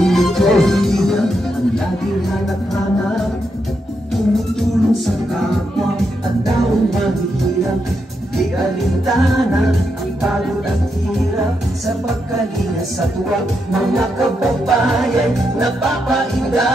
Kalinga ang laging hanap-hanap, tumutulong sa kapwa at taong mahihirap. Di alintana ang pagod at hirap sa pagkalinga sa tuwa. Mga kababayan napapainda.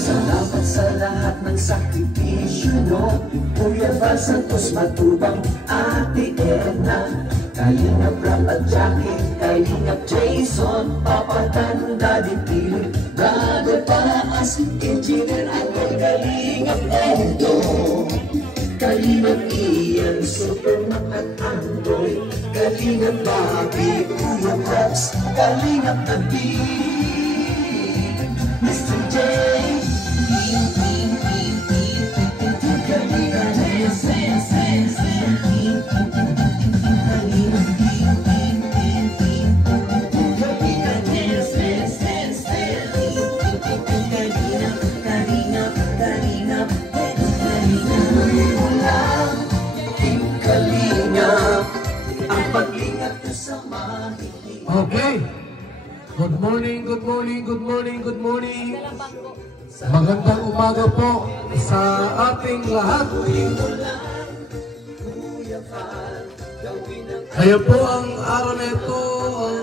Salamat sa lahat ng sakripisyo nyo, Kuya Val Santos Matubang, Ate Edna, Kalingap Rap at Jackie, Kalingap Jason, Papa Dan, Daddy Pili, Brother Paas, Engineer Angel, Kalingap Endo, Kalingap Ian, Superman at Andoy, Kalingap Bobby, Kuya Pops, Kalingap Nabi, Mr. J, Okay. Good morning, good morning, good morning, good morning. Magandang umaga po sa ating lahat. Kaya po ang araw na ito, ang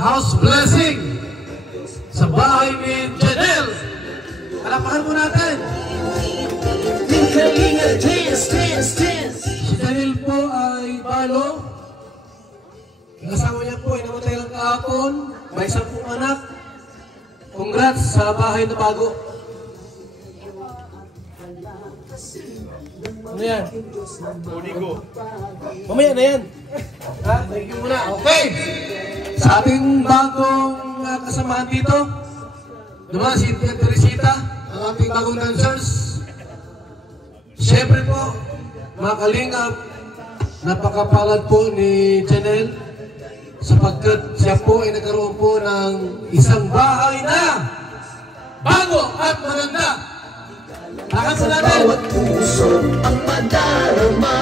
house blessing sa bahay ni Janelle. Alapakan po natin. Si Janelle po ay balo. Ang asawa niya po ay namatay lang kahapon. May 10 anak. Congrats sa bahay na bago. Ano yan? Uligo. Mamaya na yan. Ha? Thank you muna. Okay. Sa ating bagong kasamahan dito, naman si Teresita, ang ating bagong dancers. Siyempre po, mga kalingap, napakapalad po ni Janelle sapagkat siya po ay nagkaroon po ng isang bahay na bago at maganda. Lakas sa natin! Bawat puso ang madarama.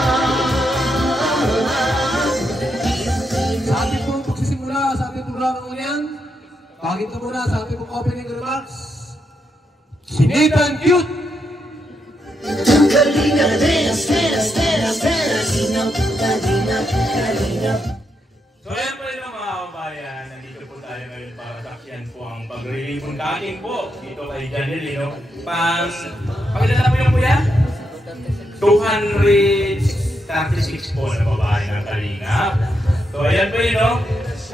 Sa ating pong pagsisimula sa ating programa ngayon, bakit na muna sa ating pong opening remarks, si Nathan Cute! Kalinga, dance, dance, dance, dance. Kalinga, Kalinga. So ayan po rin mga kababayan, nandito po tayo ngayon para saksiyan po ang pag-relibon cutting po dito kay Janelle, no? Pakilala po yung kuya? 236 po na babae ng Kalingap. So ayan po yun, no?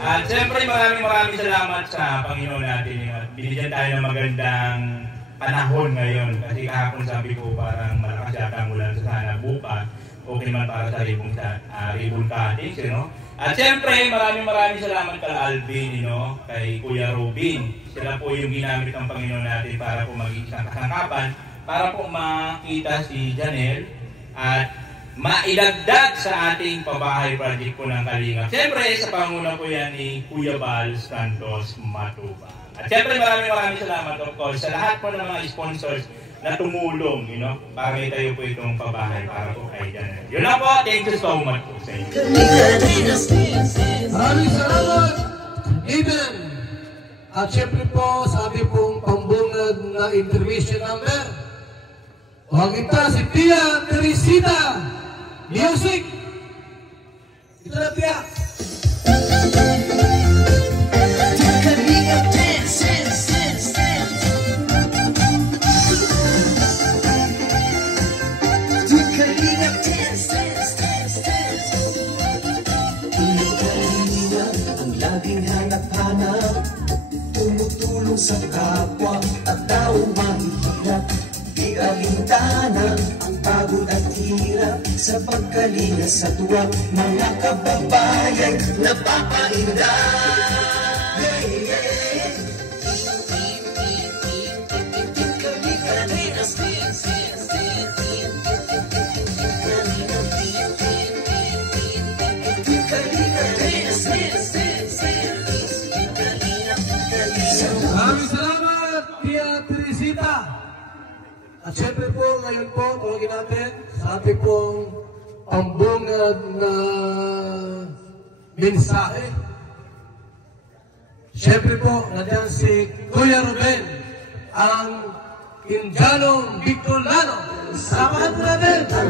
At siyempre maraming salamat sa Panginoon natin at binigyan tayo ng magandang panahon ngayon. Kasi kahapon sabi ko parang malakas yata mula sa sana bukas. Okay man para sa ribbon cutting, you know? At siyempre, maraming salamat kay Alvin, kay Kuya Robin. Sila po yung ginamit ng Panginoon natin para po maging isang kasangkapan, para po makita si Janelle at mailagdag sa ating pabahay project po ng Kalingap. Siyempre, sa panguna po yan ni Kuya Val Santos Matubang. At siyempre, maraming salamat, of course, sa lahat po ng mga sponsors na tumulong, para may tayo po itong pabahay para po kay Janelle. Yun lang po, thank you so much po sa inyo. Maraming salamat, Eden! At syempre po, sa ating pong pambungad na intermission number, huwagin si Tia Teresita Music! Ito na, Tia! Tumutulong sa kapwa at taong mahihirap. Di alintana ang pagod at hirap sa pagkalinga sa tuwa. Mga kababayan napapainda. At syempre po, ngayon po, tawagin natin sa ating pong pambungad na mensahe. Syempre po, nandiyan si Kuya Ruben, ang Indianong Bicolano. Samahan po natin!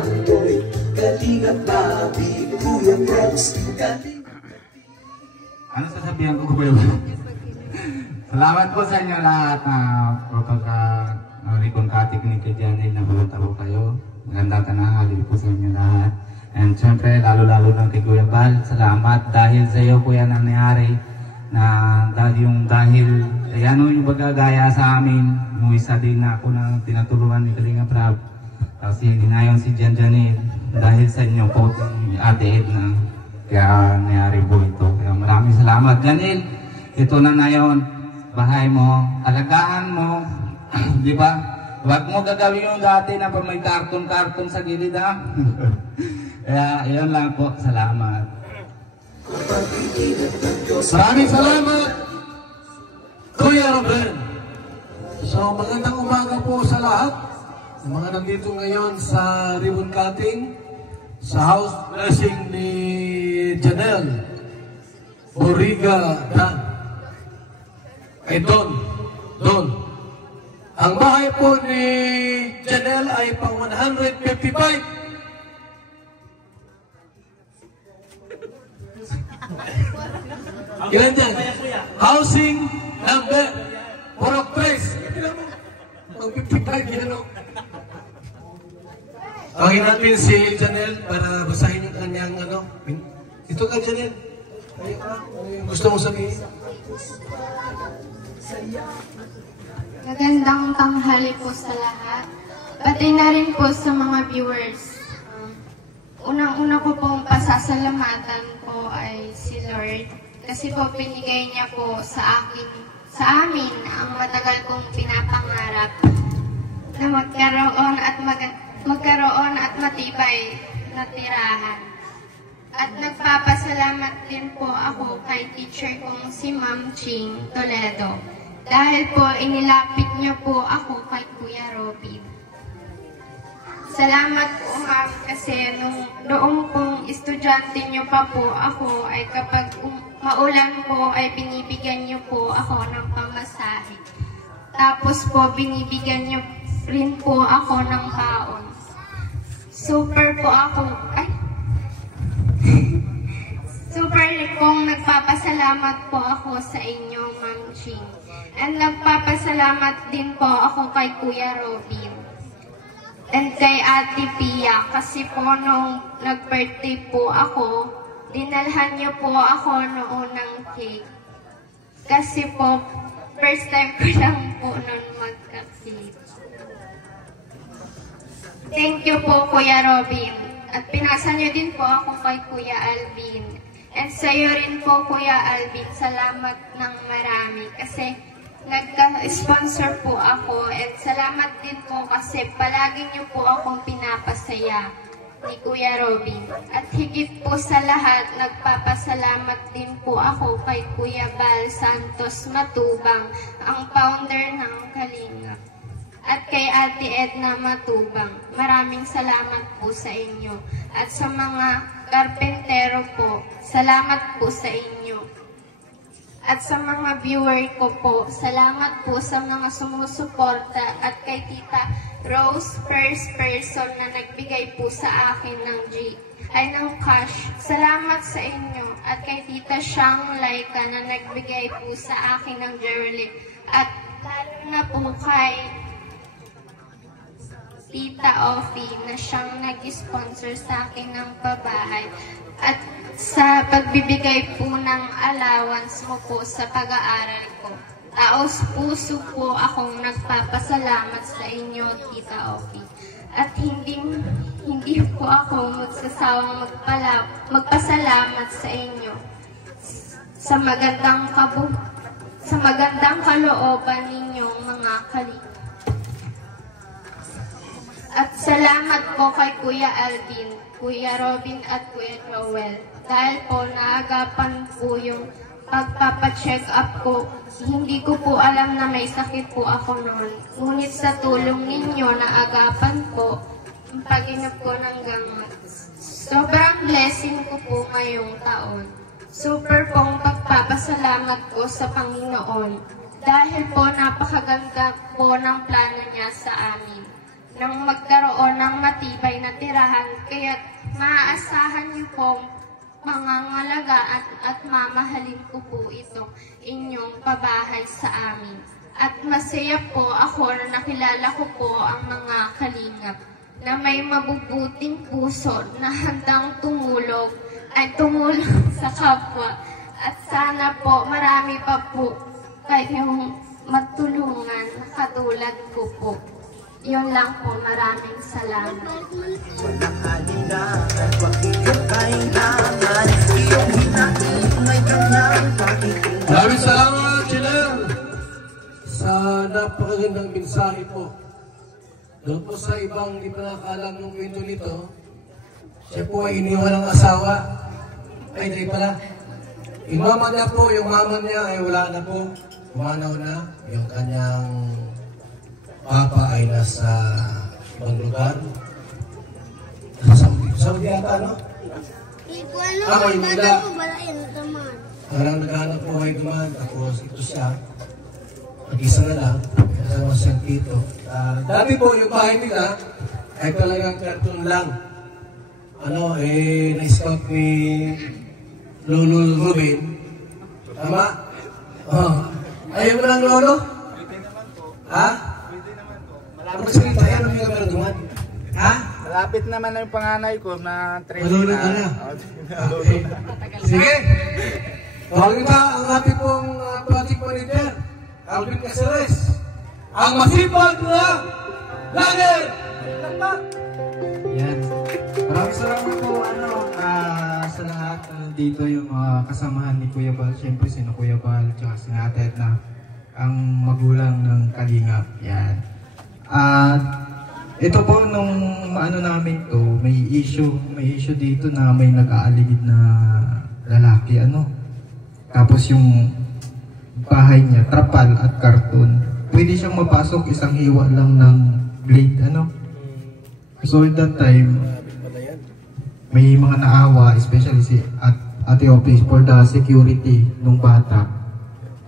Kalinga Bobby, Kuya Bros, Ano sasabihan ko, Kuya Bro? Salamat po sa inyo lahat na Ribon Katik ni Kajanil na pumunta po kayo. Magandang tanahali po sa inyo lahat. And syempre, lalo-lalo lang kay Kuya Bal, salamat dahil sa iyo, Kuya, nangyari na dahil ano yung bagagaya sa amin, yung isa din na ako na tinatulungan ni Kalinga Prab. Kasi hinayon si Janil dahil sa inyo po, Ate Edna. Kaya nangyari po ito. Kaya maraming salamat, Janil. Ito na ngayon, bahay mo, alagaan mo, di ba? Huwag mo gagawin yung dati na pa may karton-karton sa gilid, ha? Kaya, yun lang po. Salamat. Maraming salamat, Kuya Ruben. So, magandang umaga po sa lahat. Yung mga nandito ngayon sa ribbon cutting, sa house blessing ni Janelle Boriga Dan. Don. Ang bahay po ni Janelle ay pang 155. Ilan dyan? Housing number 403. Pang 55 yan, no? Tawagin natin si Janelle para basahin yung kanyang ano. Ito ka, Janelle. Ano yung gusto mo sabihin? Magandang tanghali po sa lahat. Pati na rin po sa mga viewers. Unang-una ko pong pasasalamatan po ay si Lord. Kasi po binigay niya po sa amin ang matagal kong pinapangarap na magkaroon at matibay na tirahan. At nagpapasalamat din po ako kay teacher kong si Ma'am Ching Toledo. Dahil po inilapit niyo po ako kay Kuya Robin. Salamat po, ma'am, kasi noong pong estudyante niyo pa po ako ay kapag maulan po ay binibigyan niyo po ako ng pamasahe. Tapos po binibigyan niyo rin po ako ng baon. Super pong nagpapasalamat po ako sa inyo, Ma'am Ching. And nagpapasalamat din po ako kay Kuya Robin. And kay Ate Pia, kasi po nung nag-birthday po ako, dinalhan niyo po ako noon ng cake. Kasi po, first time ko lang po noon magka-cake. Thank you po, Kuya Robin. At pinasa niyo din po ako kay Kuya Alvin. And sa'yo rin po, Kuya Alvin, salamat ng marami. Kasi nagka-sponsor po ako. And salamat din po kasi palagi niyo po akong pinapasaya ni Kuya Robin. At higit po sa lahat, nagpapasalamat din po ako kay Kuya Bal Santos Matubang, ang founder ng Kalinga. At kay Ate Edna Matubang, maraming salamat po sa inyo. At sa mga karpentero po, salamat po sa inyo. At sa mga viewer ko po, salamat po sa mga sumusuporta. At kay Tita Rose, first person na nagbigay po sa akin ng cash. Salamat sa inyo. At kay Tita Shang Laika na nagbigay po sa akin ng jewelry. At lalo na po kay Tita Ofi na siyang nag-sponsor sa akin ng pabahay. At sa pagbibigay po ng allowance mo po sa pag-aaral ko. Taos puso po akong nagpapasalamat sa inyo, Tita Ofi. At hindi po ako magsasawang magpasalamat sa inyo sa magandang kalooban ninyong mga Kalinga. At salamat po kay Kuya Alvin, Kuya Robin at Kuya Joel. Dahil po naagapan po yung pagpapacheck up ko. Hindi ko po alam na may sakit po ako noon. Ngunit sa tulong ninyo na agapan po, ang pag-inom ko ng gamot. Sobrang blessing ko po ngayong taon. Super pong pagpapasalamat ko sa Panginoon. Dahil po napakaganda po ng plano niya sa amin. Nang magkaroon ng matibay na tirahan, kaya maaasahan niyo pong mangangalagaan at mamahalin ko po itong inyong pabahay sa amin. At masaya po ako na nakilala ko po ang mga kalingap na may mabubuting puso na handang tumulong sa kapwa. At sana po marami pa po kayong magtulungan katulad ko po. Yun lang po, maraming salamat. Walang alinlangan, wag iyong kailangan, iyong hinaingay ka ng pakikinig. Maraming salamat, Chiller, sa napakagandang mensahe po. Doon po sa ibang di pa nakakalam ng kwento nito, siya po ay iniwan ng asawa. Ay, di pala. Yung mama niya po, yung mama niya ay wala na po. Umanaw na. Yung kanyang papa ay nasa ibang lugar. Saudi yata, no? Maynila. Parang naghanap po ay duman. Tapos ito siya. Mag-isa na lang. Kasama siyang tito. Dati po yung bahay nila ay talagang karton lang. Na-scout ni Lolo Ruben. Tama? Ayaw mo lang, Lolo? Ha? Ano salita yan ang mga duman? Ha? Malapit naman ang panganay ko na training Malulog ka na. Okay. Sige. Tawagin ka ang ating pong project manager, Alvin Caceres. Ang masipag na lager! Yan. Maraming salamat po sa lahat dito yung mga kasamahan ni Kuya Bal. Siyempre sino Kuya Bal, tsaka si Ate Edna, ang magulang ng Kalingap. Yan. At ito po nung namin to, may issue dito na may nag-aaligid na lalaki Tapos yung bahay niya, trapal at karton. Pwede siyang mapasok, isang hiwa lang ng blade So at that time, may mga naawa, especially si Ate Opis for the security ng bata.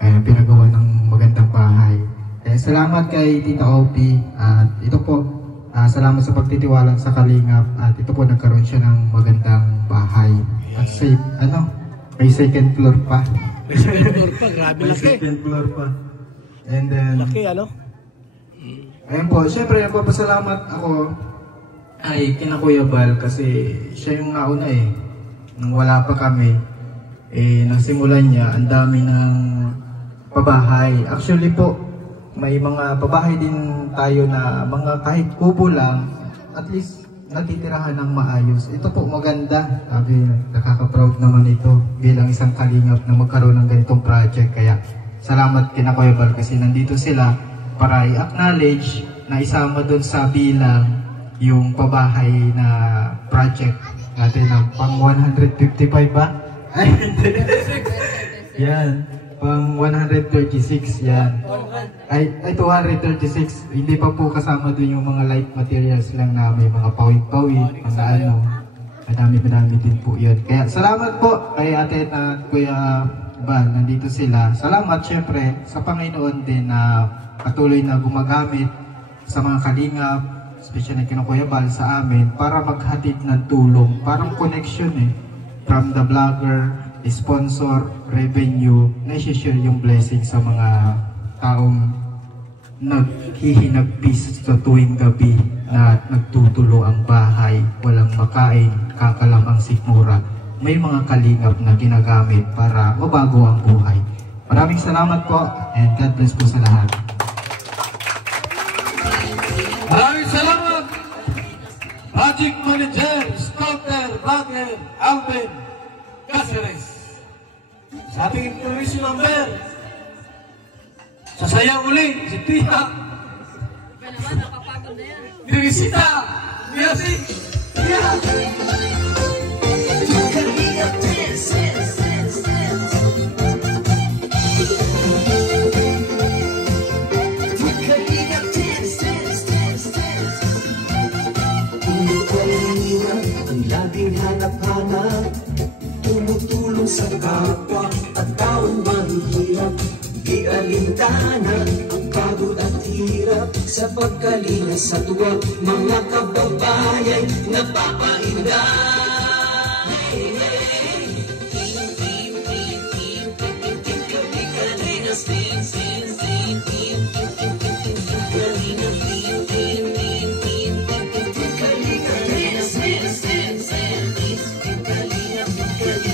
Kaya pinagawa ng magandang bahay. Kaya salamat kay Tita Opie at ito po, salamat sa pagtitiwala sa Kalingap at ito po nagkaroon siya ng magandang bahay. At safe, may second floor pa. May second floor pa, grabe May laki. second floor pa. And then, Laki, ayun po, syempre nagpapasalamat ako ay kina Kuya Bal kasi siya yung nauna nung wala pa kami, nasimulan niya, ang dami ng pabahay. Actually po, may mga pabahay din tayo na mga kahit kubo lang, at least natitirahan ng maayos. Ito po maganda. Sabi, nakaka-proud naman ito bilang isang Kalingap na magkaroon ng ganitong project. Kaya salamat kina Kuya Bal kasi nandito sila para i-acknowledge na isama doon sa bilang yung pabahay na project natin ng pang 155 ba? Yan. Pang 136 yan. Ay 236. Hindi pa po kasama dun yung mga light materials lang na may mga pawid-pawid, mga madami din po yun. Kaya salamat po kay Ate at Kuya Bal, nandito sila. Salamat syempre sa Panginoon din na patuloy na gumagamit sa mga Kalingap, especially kina Kuya Bal sa amin, para maghatid ng tulong. Parang connection from the vlogger, sponsor, revenue, na-share yung blessing sa mga taong naghihinagpis sa tuwing gabi na nagtutulo ang bahay, walang makain, kakalamang sikmura. May mga Kalingap na ginagamit para mabago ang buhay. Maraming salamat po and God bless po sa lahat. Maraming salamat, Project Manager, Stalker, Bagger, Alvin Caceres. Sa ating information number, sasayang uli, si Tia. Teresita, Music, Tia. hagdanan ang pagod at hirap sa pagkalinga sa tuwa. Mga kababayan napapainda.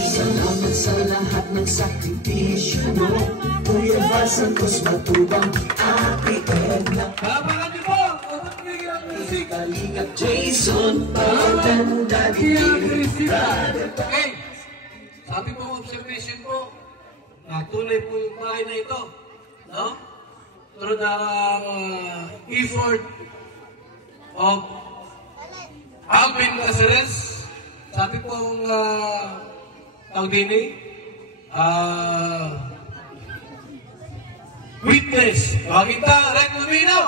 Salamat sa lahat ng sakripisyo mo, Kuya Val Santos Matubang, Ate Edna, Palapakan niyo po! Kalingap Jason, Paul, Daddy Okay, sabi po observation po, tunay po yung bahay na ito, no? Through the effort of Alvin Caceres, sabi po ang tawag din witness, makita, Red Lumino.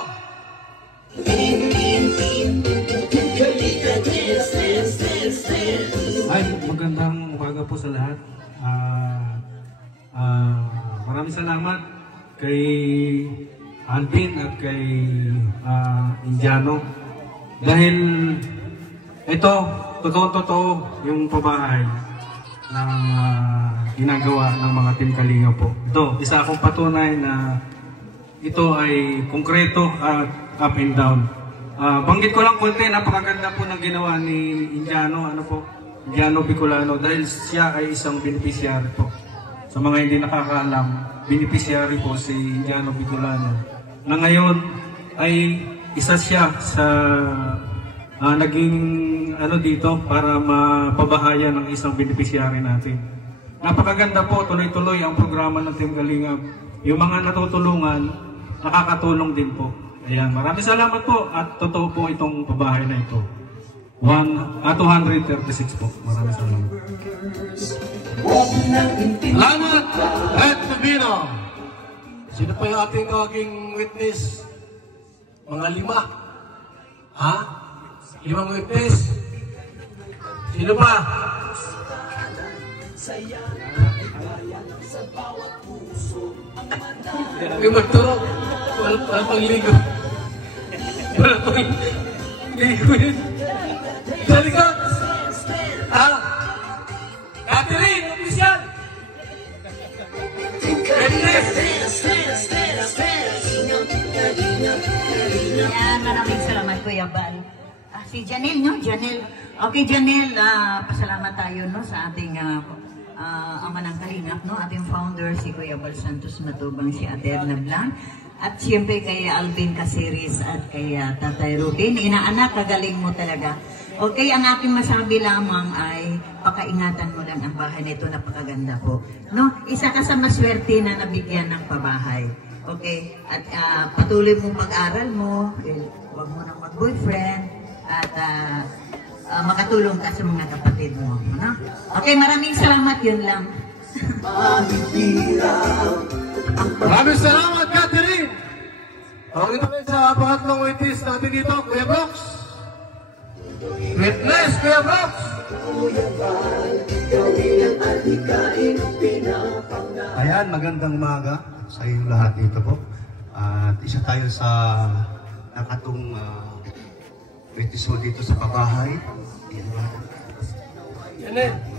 Ay, magandang umaga po sa lahat. Maraming salamat kay Alvin at kay Indiano. Dahil ito, totoo-totoo yung pabahay na ginagawa ng mga Team Kalinga po. Ito, isa akong patunay na ito ay konkreto at up and down. Banggit ko lang konti, napakaganda po ng ginawa ni Indiano, Indiano Bicolano, dahil siya ay isang beneficiary po. Sa mga hindi nakakaalam, beneficiary po si Indiano Bicolano, na ngayon ay isa siya sa naging dito para mapabahayan ng isang beneficiary natin. Napakaganda po, tuloy-tuloy ang programa ng Team Kalingap. Yung mga natutulungan, nakakatulong din po. Ayan, maraming salamat po at totoo po itong pabahay na ito. 236 po. Maraming salamat. Salamat, Red Lumino. Sino pa yung ating tawaging witness? Mga 5. Ha? 5 witness? Sino pa? Yung magturo, wala pang ligo. Wala pang ligo yun. Sa likod! Ha? Catherine, official! Maraming salamat, Kuya Val. Si Janelle, no? Janelle. Okay, Janelle, pasalamat tayo, no, sa ating ama ng Kalingap, no? Ating founder, si Kuya Val Santos Matubang, si Ate Edna Blanc. At siyempre kay Alvin Caceres at kay Tatay Ruben. Inaanak, kagaling mo talaga. Okay, ang aking masabi lamang ay pakaingatan mo lang ang bahay na ito, napakaganda po. No? Isa ka sa maswerte na nabigyan ng pabahay. Okay? At patuloy mong pag-aral mo, huwag mo nang mag-boyfriend, at makatulong ka sa mga kapatid mo. No? Okay, maraming salamat, yun lang. Maraming salamat, Catherine! Okay na rin sa pangatlong witness natin dito, Kuya Brox. Witness, Kuya Brox! Ayan, magandang umaga sa inyong lahat dito po. At isa tayo sa nakatong witness mo dito sa pabahay.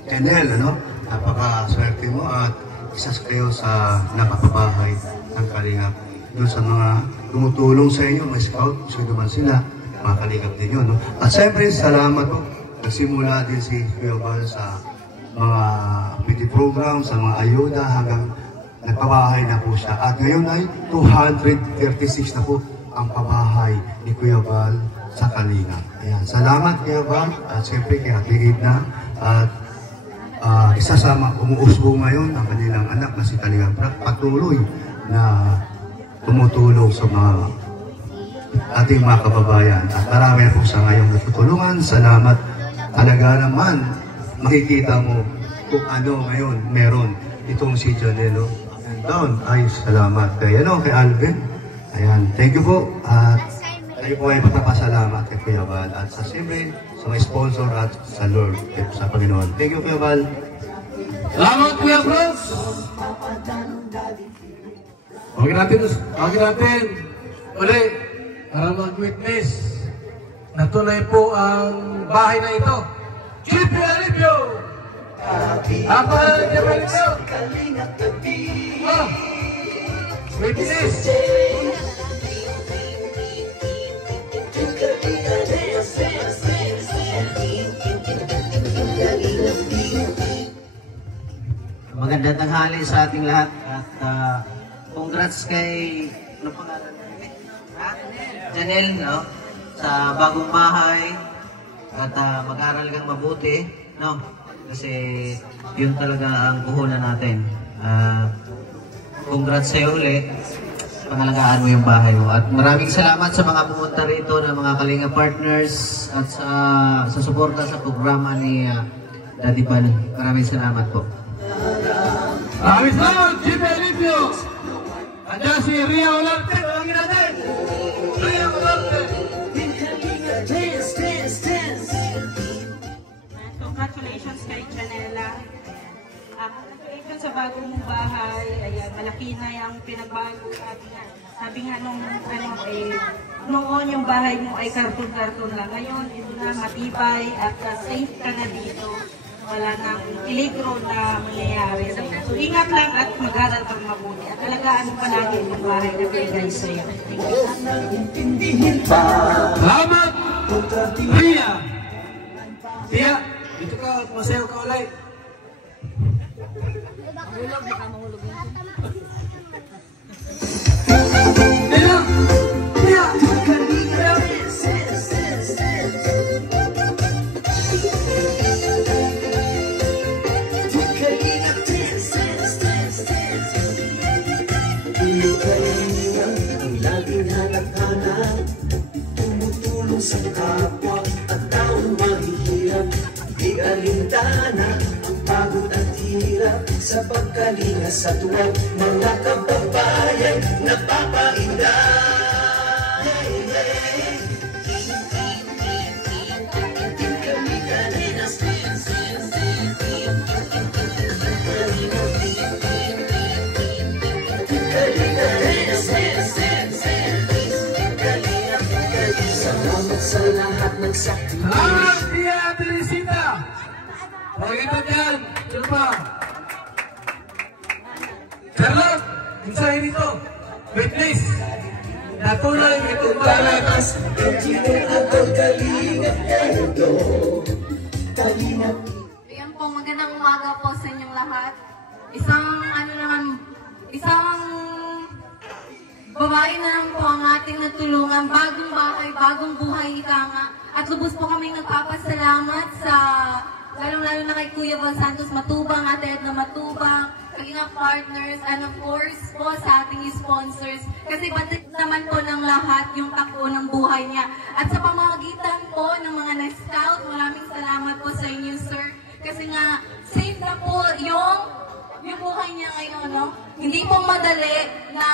Janelle, ano? Napaka-swerte mo at isa kayo sa napapabahay ng Kalingap. Doon sa mga tumutulong sa inyo, may scout, sino man sila, mga Kalingap din yun. No? At siyempre, salamat po. Nagsimula din si Kuya Val sa mga PD program, sa mga ayuda, hanggang nagpabahay na po siya. At ngayon ay 236 na po ang pabahay ni Kuya Val sa Kalingap. Ayan. Salamat, Kuya Val. At siyempre, kay Ate Edna. At isasama, umuusbo ngayon ang kanilang anak na si Kalingap patuloy na tumutulong sa mga ating mga kababayan. At marami na po sa ngayong natutulungan. Salamat. Talaga naman, makikita mo kung ano ngayon meron itong si Janelle. And down, ay salamat kay Alvin. Ayan, thank you po. At tayo po ay magpapasalamat kay Kuya Val at sa siyempre sa mga sponsor at sa Lord at sa Panginoon. Thank you, Kuya Val. Salamat, Kuya Brox! Tawagin natin uli para mag-witness na tunay po ang bahay na ito. JP Alipio! Apa JP Alipio? Oh! Witness! Magandang tanghali sa ating lahat at congrats kay ano pangalan? Janel, no? Sa bagong bahay at mag-aral kang mabuti, no? Kasi yun talaga ang puhunan natin. Congrats sa'yo ulit. Pangalagaan mo yung bahay mo. At maraming salamat sa mga pumunta rito ng mga Kalinga partners at sa suporta sa programa ni Daddy Bal. Maraming salamat po. Maraming salamat, JP Alipio! Andiyan si Ria Olarte, tawagin natin! Ria Olarte! Congratulations kay Janela. Congratulations sa bagong bahay. Ayan, malaki na yung pinagbago. Sabi nga noon yung bahay mo ay karton-karton lang. Ngayon, ito na matibay at safe ka na dito. Wala nang iligro na mangyayari. So, ingat lang at mag-aral kang mabuti. At talagaan mo palagi yung bahay na pinagay sa'yo. Salamat! Ria! Ria, dito ka, masayaw ka ulit. Mahulog, baka mahulog yun. Ria! Ria! Ang laging hanap-hanap, tumutulong sa kapwa at taong mahihirap. Di alintana ang pagod at hirap sa pagkalinga sa tuwang mga kababayan napapainda. Sa lahat ng sakit. Salamat, Tia Teresita! Pakita dyan, lupa. Charlotte, mensahe dito. Witness. Natuloy itong balatas. Ayan po, magandang umaga po sa inyong lahat. Isang babae na lang po ang ating natulungan. Bagong bahay, bagong buhay, ika nga. At lubos po kaming nagpapasalamat sa lalong-lalo na kay Kuya Val Santos Matubang, Ate Edna Matubang, Kalinga partners, and of course po sa ating sponsors. Kasi batik naman po ng lahat yung takbo ng buhay niya. At sa pamamagitan po ng mga na-scout, maraming salamat po sa inyo, sir. Kasi nga, safe na po yung buhay niya ngayon, no? Hindi po madali na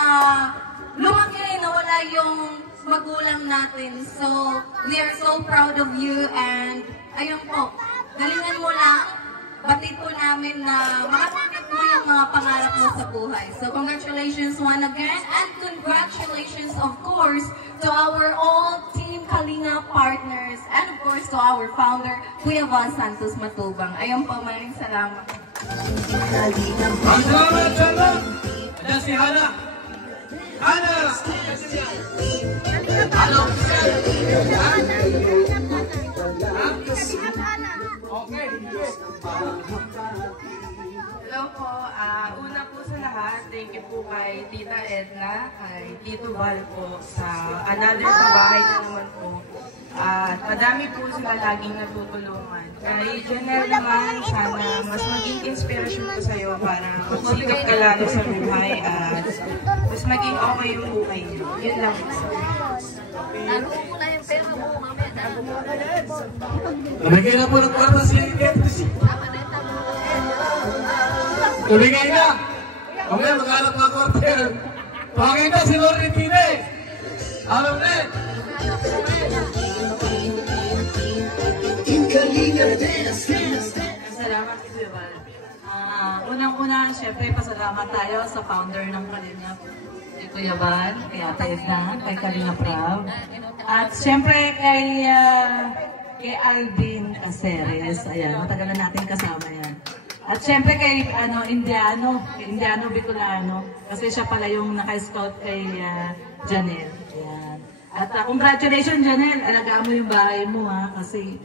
lumaki rin na wala yung magulang natin. So, we are so proud of you and ayun po, galingan mo lang, batid po namin na makakamit mo yung mga pangarap mo sa buhay. So, congratulations one again and congratulations of course to our all Team Kalinga partners and of course to our founder, Kuya Val Santos Matubang. Ayun po, maraming salamat. Salamat, salamat! Ayan si Hana! Hana! Halo! Okay. Hello po. Una po sa lahat, thank you po kay Tita Edna, kay Tito Val po sa another bahay na naman po. At madami po sila laging natutulungan. Kay Janelle naman, sana mas maging inspirasyon ko sa iyo para magsikap ka lalo sa buhay at mas maging okay yung buhay niyo. Yun lang po. Ano po muna yung pera mo, mamaya? Tumigay na po ng kwarta si Ketris. Tumigay na! Mamaya maghanap ng kwarta. Pakita si Lorne Tine! Alam na! Salamat, Kuya Val. unang-una, syempre, pasalamat tayo sa founder ng Kalingap, kay Kuya Bal, kay Ate Edna, kay Kalingap Rab. At syempre, kay Alvin Caceres. Ayan, matagal na natin kasama yan. At syempre, kay Indiano Bicolano. Kasi siya pala yung naka-scout kay Janelle. Ayan. At congratulations, Janelle. Alagaan mo yung bahay mo, ha. Kasi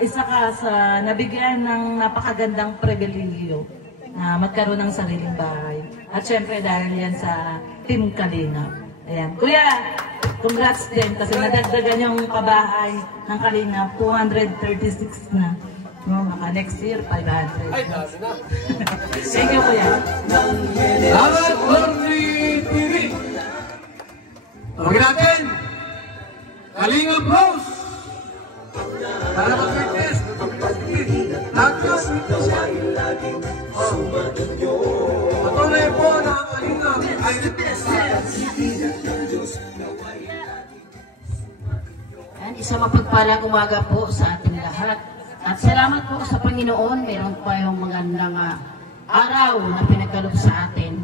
isa ka sa nabigyan ng napakagandang pribilehiyo na magkaroon ng sariling bahay. At syempre, dahil yan sa Team Kalingap. Ayan. Kuya, congrats din kasi nadagdagan yung kabahay ng Kalingap. 236 na. No, maka next year, 500. Ay, dami na. Thank you, Kuya. Salamat, Lordy TV! Tawagin natin! Kalingap Bros! Para mag-witness! Lakas ito siya! Patunay po na ang Kalingap ay isang mapagpalang umaga po sa ating lahat. At salamat po sa Panginoon, meron pa yung magandang araw na pinagkaloob sa atin.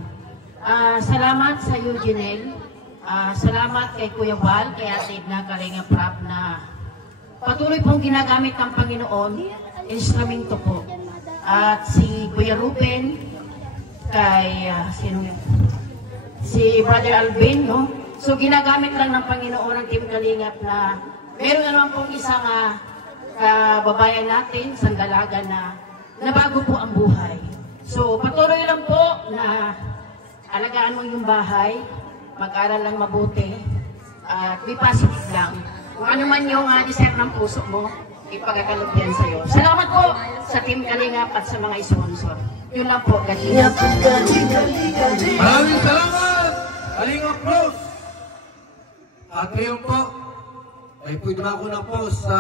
Salamat sa iyo, Janelle. Salamat kay Kuya Bal, kay Ate Edna, Kalingap Rab na patuloy pong ginagamit ng Panginoon, instrumento po. At si Kuya Ruben, kay si Brother Alvin, no? So ginagamit lang ng Panginoon ang Team Kalingap na meron naman pong isang kababayan natin, isang dalaga na nabago po ang buhay. So patuloy lang po na alagaan mo yung bahay, mag-aral lang mabuti, at be positive lang. Kung ano man yung desire ng puso mo, ipagkakalog yan sa'yo. Salamat po sa Team Kalingap at sa mga sponsor. Yun lang po, Kalingap. Maraming salamat, Kalingap Bros! At ngayon po, ay pwede na ako na po sa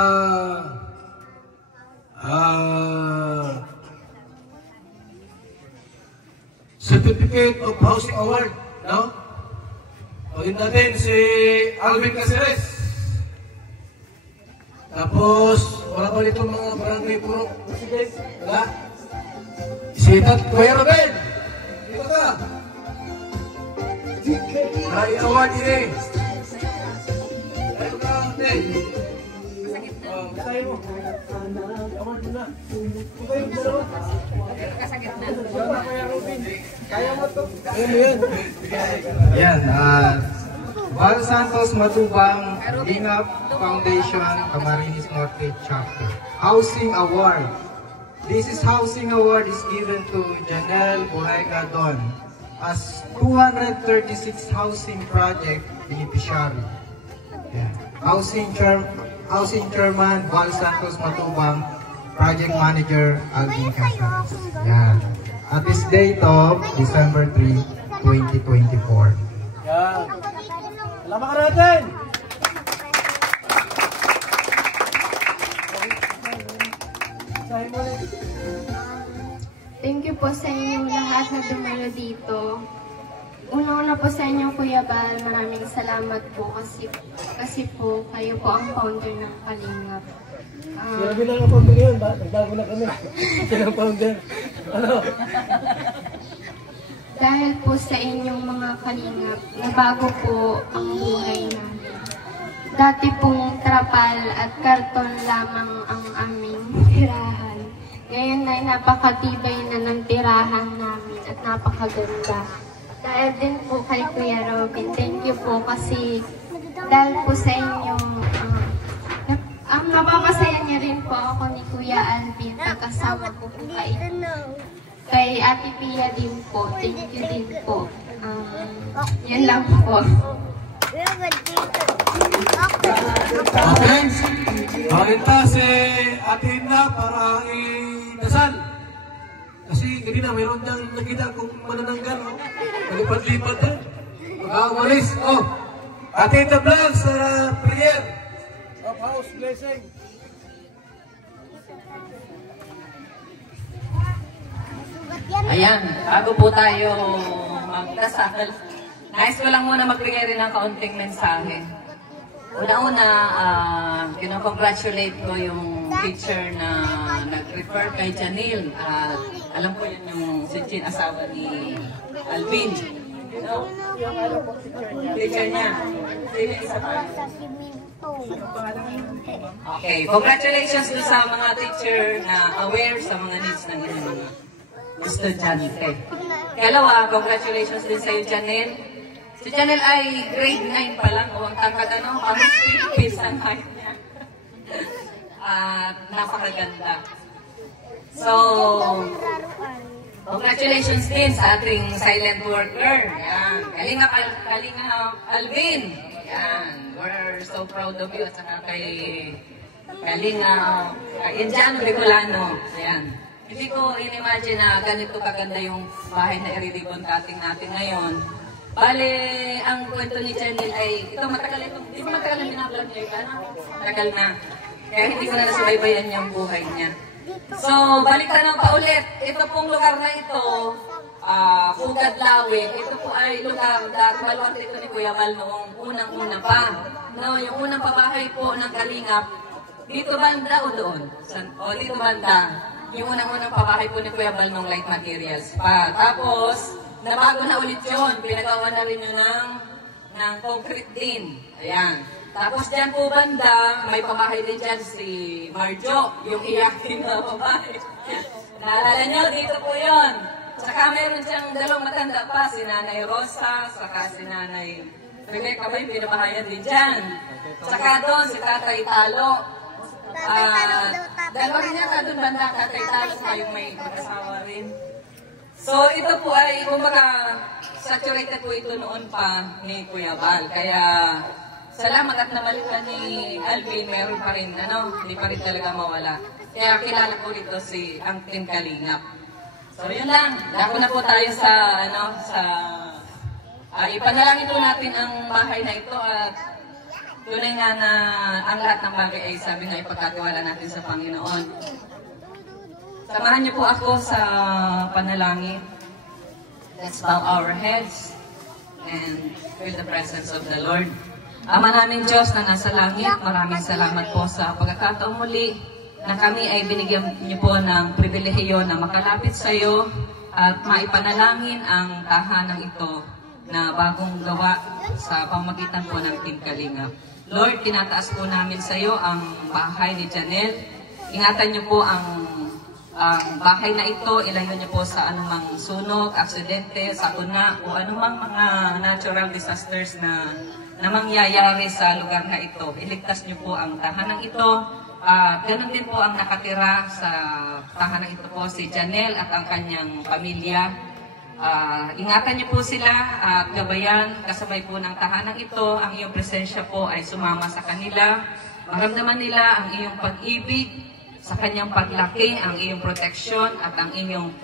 Certificate of Housing Award, no? Pagin natin si Alvin Caceres. Tapos, wala pa dito mga barangay puro. Wala? Si Kuya Ruben. Dito ka. Ay, award ini. Tayo ka, ate. Masaya mo. Award mo na. Kung kayo dalawa. Kasagit na. Kuya Ruben. Kaya mo ito. Kaya mo yan. Yan, Val Santos Matubang Kalingap Foundation, Camarines Norte Chapter. Housing Award. This is Housing Award is given to Janelle Borrega Don as 236 housing project beneficiary. Yeah. Housing Chairman Val Santos Matubang, Project Manager Alvin Caceres. Yeah. At this date of December 3, 2024. Yan. Salamat ka natin! Thank you po sa inyong lahat na dumalo dito. Una-una po sa inyo, Kuya Bal, maraming salamat po kasi po kayo po ang founder ng Kalingap. Sinabi lang ang founder yun, ba? Nagbago na kami. Sila ang founder. Ano? Dahil po sa inyong mga Kalingap, nabago po ang buhay namin. Dati pong trapal at karton lamang ang aming tirahan. Ngayon ay napakatibay na ng tirahan namin at napakaganda. Dahil din po kay Kuya Robin, thank you po kasi dahil po sa inyong napapasaya niya rin po ako ni Kuya Alvin, pagkasama ko po kay Ate Pia din po. Thank you din po. Yan lang po. Okay. Pakita si Ate Edna para i-dasal. Kasi kanina mayroon diyang nakita kung manananggal. Nalipad-lipad din. Mag-awalis. Ate Edna Vlog sa prayer of house blessing. Ayan, bago po tayo magdasal, nais ko lang muna magbigay rin ng kaunting mensahe. Una-una, congratulate ko yung teacher na refer kay Janelle. Alam ko yun yung si Chin, asawa ni Alvin. No? Teacher niya. Sino isa pa? Okay, congratulations do sa mga teacher na aware sa mga needs ng inyong mga estudyante. Kalawa, congratulations din sa iyo, Janelle. Si Janelle ay grade 9 pa lang, o ang tangkad ano, parang Philippines ang height niya. At napakaganda. So, congratulations din sa ating silent worker. Yan. Kalinga Alvin. Yan. We're so proud of you. At saka kay Kalinga Indiano Bicolano. Yan. Hindi ko in-imagine na ganito kaganda yung bahay na i-ribbon cutting natin ngayon. Bale, ang kwento ni Janelle ay, ito matagal ito. Di ba matagal na binablog niya ito? Matagal na. Kaya hindi ko na nasubaybayan yung buhay niya. So, balikan pa ulit. Ito pong lugar na ito, Pugad Lawin. Ito po ay lugar dati maluwag dito ni Kuya Val noong unang-una pa. No, yung unang pabahay po ng Kalingap, dito banda o doon? O dito banda. Yung unang-unang pabahay po ni Kuya Val ng light materials pa. Tapos, nabago na ulit yun. Pinagawa na rin yun ng concrete din. Ayan. Tapos dyan po banda, may pabahay din dyan si Marjo, yung iyakin na pabahay. Naalala nyo, dito po yun. Saka meron siyang dalawang matanda pa, si Nanay Rosa, saka si Nanay Rebecca, may pinabahayan din dyan. Saka doon, si Tatay Talo. Dalawa rin yata doon banda, Tatay Talo, saka yung may mag-asawa rin. So ito po ay, kumbaga, saturated po ito noon pa ni Kuya Val. Kaya, salamat at nabalikan ni Alvin, meron pa rin, hindi pa rin talaga mawala. Kaya kilala ko rito si ang Team Kalingap. So yun lang, dako na po tayo sa, ipanalangin po natin ang bahay na ito at tunay nga na ang lahat ng bagay ay sabi nga ipagkatiwala natin sa Panginoon. Samahan niyo po ako sa panalangin. Let's bow our heads and feel the presence of the Lord. Ama naming Diyos na nasa langit, maraming salamat po sa pagkakataong muli na kami ay binigyan niyo po ng pribilehiyo na makalapit sa iyo at maipanalangin ang tahanang ito na bagong gawa sa pamagitan po ng Team Kalingap. Lord, tinataas po namin sa iyo ang bahay ni Janelle. Ingatan niyo po ang bahay na ito, ilayo niyo po sa anumang sunog, aksidente, sakuna, o anumang mga natural disasters na mangyayari sa lugar na ito. Iligtas niyo po ang tahanang ito. Ganun din po ang nakatira sa tahanang ito po si Janelle at ang kanyang pamilya. Ingatan niyo po sila at gabayan kasabay po ng tahanang ito. Ang iyong presensya po ay sumama sa kanila. Maramdaman nila ang iyong pag-ibig sa kanyang paglaki, ang iyong proteksyon at ang iyong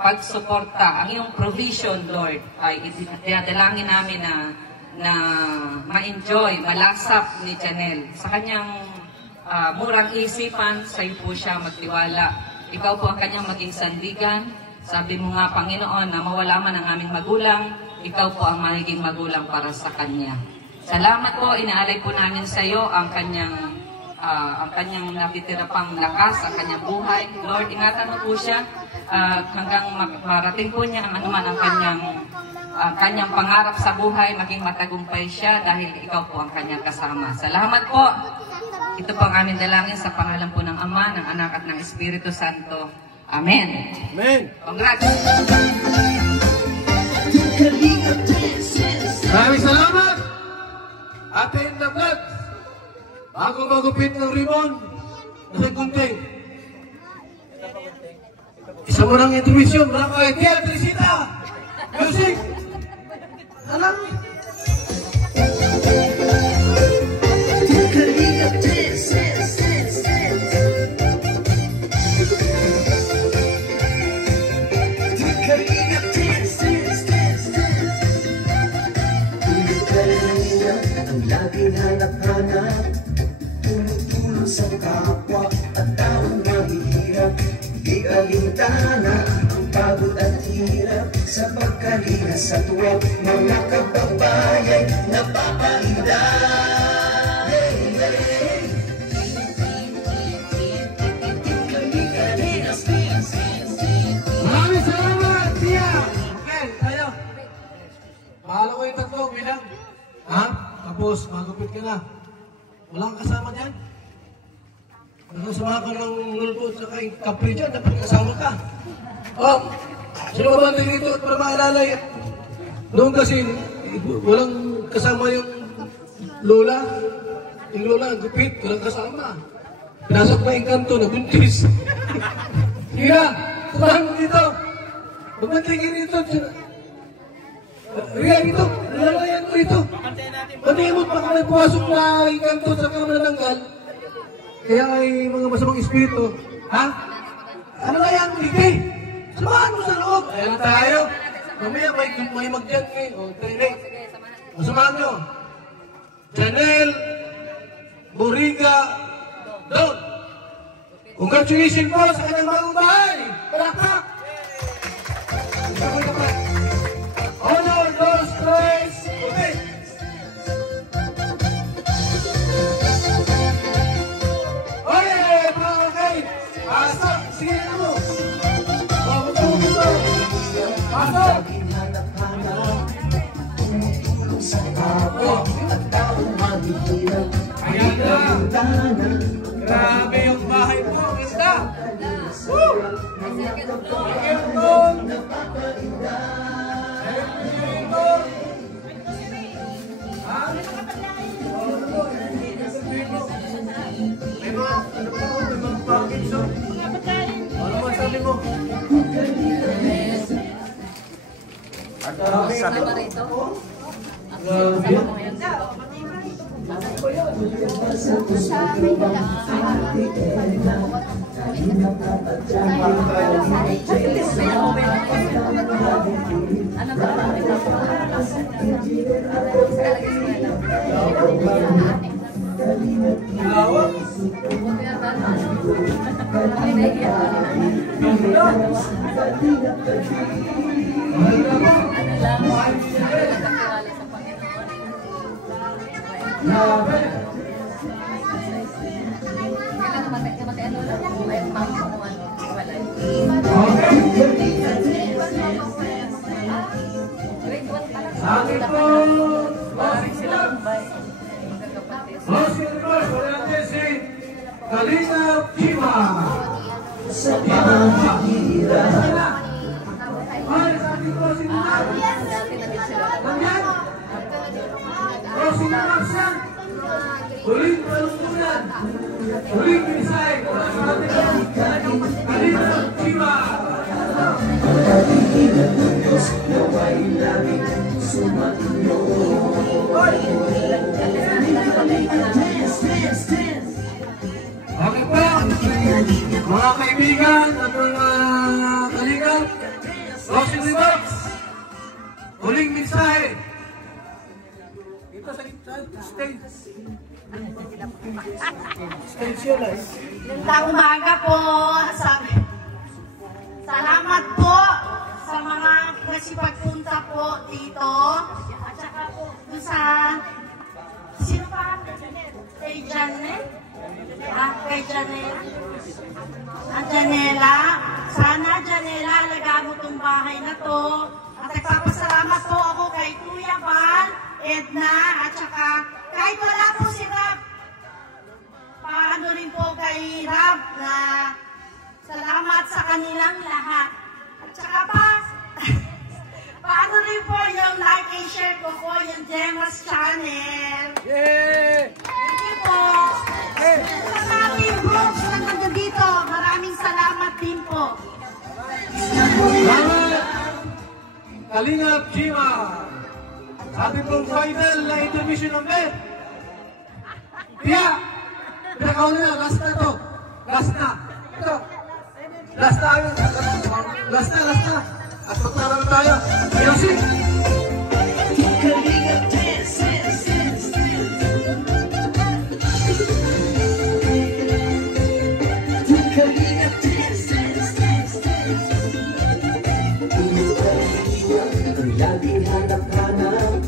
pagsuporta, ang iyong provision, Lord, ay idinadalangin namin na ma-enjoy, malasap ni Janelle. Sa kanyang murang isipan, sa iyo po siya magtiwala. Ikaw po ang kanyang maging sandigan. Sabi mo nga, Panginoon, na mawala man ang aming magulang, ikaw po ang magiging magulang para sa kanya. Salamat po, inaalay po namin sa iyo ang kanyang natitira pang lakas, ang kanyang buhay. Lord, ingatan mo po siya hanggang marating po niya ang anuman ang kanyang pangarap sa buhay, maging matagumpay siya dahil ikaw po ang kanyang kasama. Salamat po. Ito po ang aming dalangin sa pangalan po ng Ama, ng Anak at ng Espiritu Santo. Amen. Amen. Congrats. Maraming salamat. Ate in the vlog. Bago magupit ng ribbon, nasa gunting. Isa mo ng intermission, mga kaibigan, Teresita! Music! Alam! Ang laging hanap-hanap, tumutulong sa kapwa at taong mahihirap. Di alintana ang pagod at hirap sa pagkalinga sa tuwa. Mga kababayan napapahinda. Kalingap tatlo, bilang. Ha? Tapos, magupit ka na. Walang kasama dyan. Nakasama ka ng nulpo at saka yung kapri dyan, dapat kasama ka. Oh, sino ba ba dito at para maalala yan? Noon kasi, walang kasama yung lola. Yung lola, gupit, walang kasama. Pinasok na yung kanto, nabuntis. Sige na, samahan mo dito. Magmantigin dito. Riyan dito, nalalayan mo dito. Bantayan mo pa kami pumasok na yung kanto sa kamanananggal. Kaya ay mga masamang espiritu. Ha? Ano na yan, Miki? Samahan mo sa loob. Ayan na tayo. Mamaya may magdyan eh. O, training. O, samahan nyo. Janelle Boriga Don. Congratulations po sa kanyang bagong bahay. Palakpak. Honor those praise. Okay. Okay. Pasok. Sige na mo. Pasok. Ayan na. Grabe yung bahay po. Ganda. Woo! Ano masabi mo? Ano sabi mo rito? Kalingap Jiwa. Huling peluntungan, huling pisai, Kalingap Jiwa. Okay po, mga kaibigan at mga kalingap, closing remarks, huling mensahe. Ito sa stage. Stage yun ay. Gandang umaga po. Salamat po sa mga nasipagpunta po dito. At saka po dun sa... Sino pa? Kay Janelle? Kay Janelle? Janela. Sana, Janela, alagaan mo itong bahay na to. At nagpapasalamat po ako kay Kuya Val, Edna, at saka kahit wala po si Rab, paano rin po kay Rab na salamat sa kanilang lahat. At saka paano rin po yung like and share ko po yung Gemma's channel. Yeah! Thank you po. Sa ating Brooks na nandito, maraming salamat din po. Salamat! Kalingap Jiwa. Sabi pong final na intermission ng bed. Kaya, pinakaw na, last na to. Last na. Ito. Last na. Last na. At magtara na tayo. Music! Kalingap dance. Kalingap dance. Laging hanap-hanap,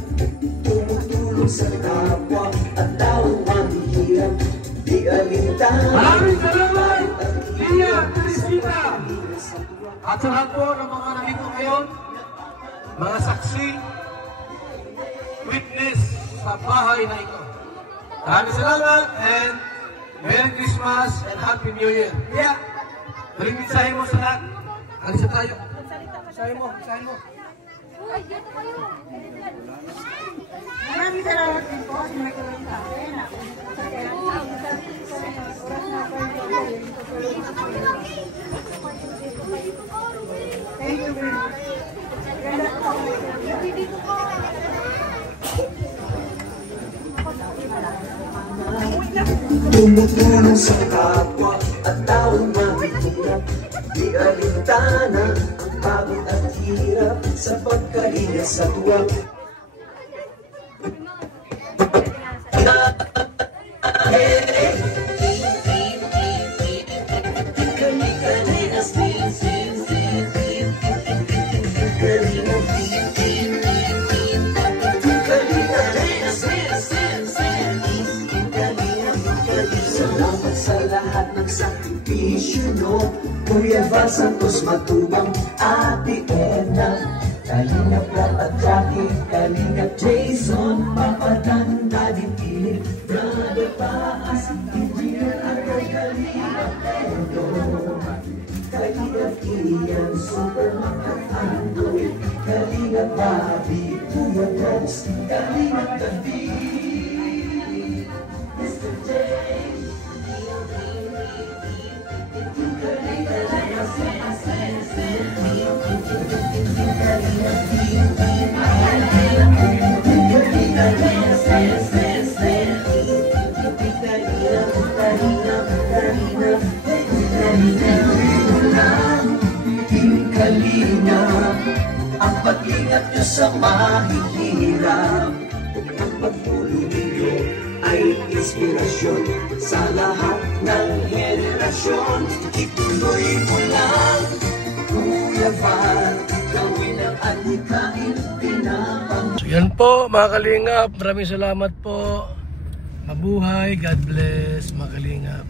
tumutulong sa kapwa at taong mahihirap, di alintahan. Maraming salamat, Lia Cristina! At sa lahat po ng mga nandito ngayon, mga saksi, witness sa bahay na ito. Maraming salamat and Merry Christmas and Happy New Year. Yeah. Tuloy mensahe mo sa lahat. Alisa tayo. Mensahe mo. Maraming salamat din po sa nagkaroon sa akin. Thank you very much. Tumutulong sa kapwa at taong mahihirap. Di alintana ang pagod at hirap sa pagkalinga sa tuwa. Salamat sa lahat ng sakripisyo nyo, Kuya Val Santos Matubang, Ate Edna, Kalingap Rap at Jackie, Kalingap Jason, Papa Dan, Daddy Philip, Brother Paas, Engineer Akoy, Kalingap Edo, Kalingap Ian, Supermarket Android, Kalingap Bobby, Kuya Rox, Kalingap David, Mr. J. Ang pag-ingat nyo sa mahihirap, ang pagtulong ninyo ay inspirasyon sa lahat ng henerasyon. Ituloy mo lang, Kuya Val, gawin ang adhikain pinapang. So yan po mga Kalingap, maraming salamat po. Mabuhay, God bless mga Kalingap.